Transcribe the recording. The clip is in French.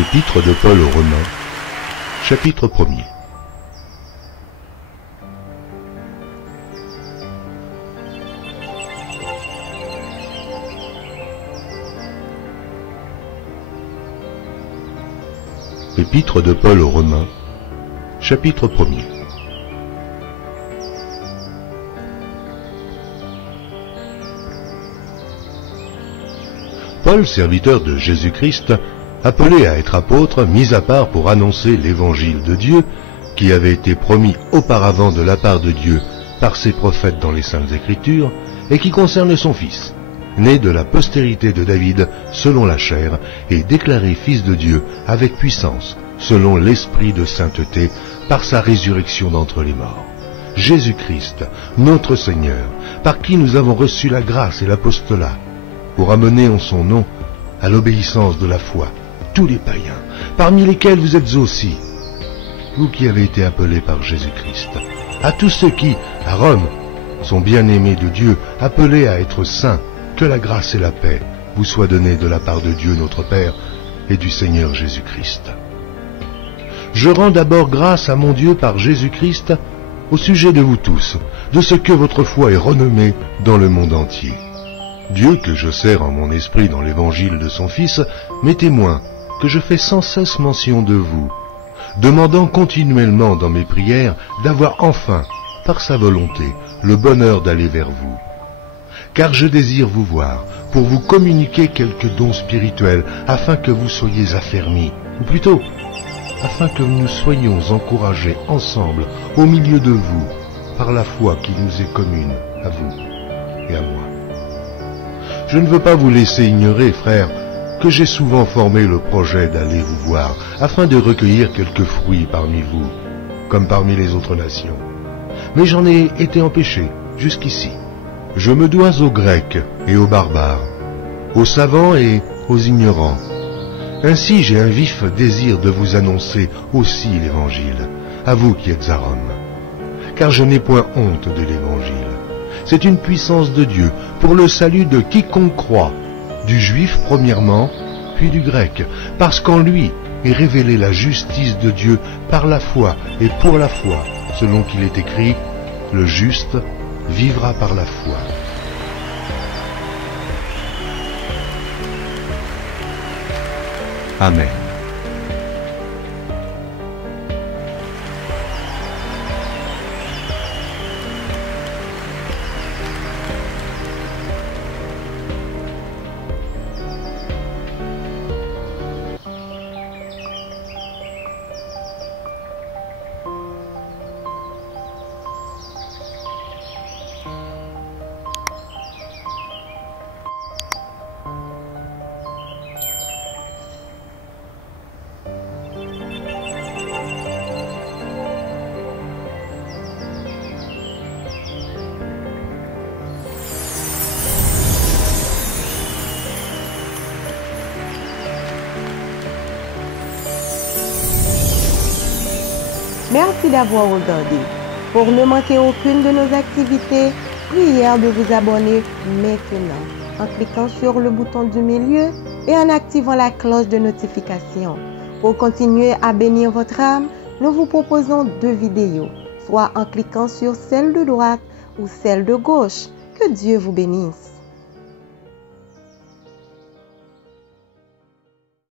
Épître de Paul aux Romains, chapitre 1er. Épître de Paul aux Romains, chapitre 1er. Paul, serviteur de Jésus-Christ, appelé à être apôtre, mis à part pour annoncer l'évangile de Dieu, qui avait été promis auparavant de la part de Dieu par ses prophètes dans les Saintes Écritures, et qui concerne son Fils, né de la postérité de David selon la chair, et déclaré Fils de Dieu avec puissance, selon l'Esprit de sainteté, par sa résurrection d'entre les morts. Jésus-Christ, notre Seigneur, par qui nous avons reçu la grâce et l'apostolat, pour amener en son nom à l'obéissance de la foi tous les païens, parmi lesquels vous êtes aussi, vous qui avez été appelés par Jésus-Christ, à tous ceux qui, à Rome, sont bien-aimés de Dieu, appelés à être saints, que la grâce et la paix vous soient données de la part de Dieu notre Père et du Seigneur Jésus-Christ. Je rends d'abord grâce à mon Dieu par Jésus-Christ au sujet de vous tous, de ce que votre foi est renommée dans le monde entier. Dieu, que je sers en mon esprit dans l'évangile de son Fils, m'est témoin que je fais sans cesse mention de vous, demandant continuellement dans mes prières d'avoir enfin, par sa volonté, le bonheur d'aller vers vous. Car je désire vous voir, pour vous communiquer quelques dons spirituels, afin que vous soyez affermis, ou plutôt, afin que nous soyons encouragés ensemble, au milieu de vous, par la foi qui nous est commune, à vous et à moi. Je ne veux pas vous laisser ignorer, frères, que j'ai souvent formé le projet d'aller vous voir, afin de recueillir quelques fruits parmi vous, comme parmi les autres nations. Mais j'en ai été empêché jusqu'ici. Je me dois aux Grecs et aux barbares, aux savants et aux ignorants. Ainsi j'ai un vif désir de vous annoncer aussi l'Évangile, à vous qui êtes à Rome. Car je n'ai point honte de l'Évangile. C'est une puissance de Dieu pour le salut de quiconque croit, du juif premièrement, puis du grec, parce qu'en lui est révélée la justice de Dieu par la foi et pour la foi, selon qu'il est écrit, le juste vivra par la foi. Amen. Merci d'avoir regardé. Pour ne manquer aucune de nos activités, prière de vous abonner maintenant en cliquant sur le bouton du milieu et en activant la cloche de notification. Pour continuer à bénir votre âme, nous vous proposons 2 vidéos, soit en cliquant sur celle de droite ou celle de gauche. Que Dieu vous bénisse.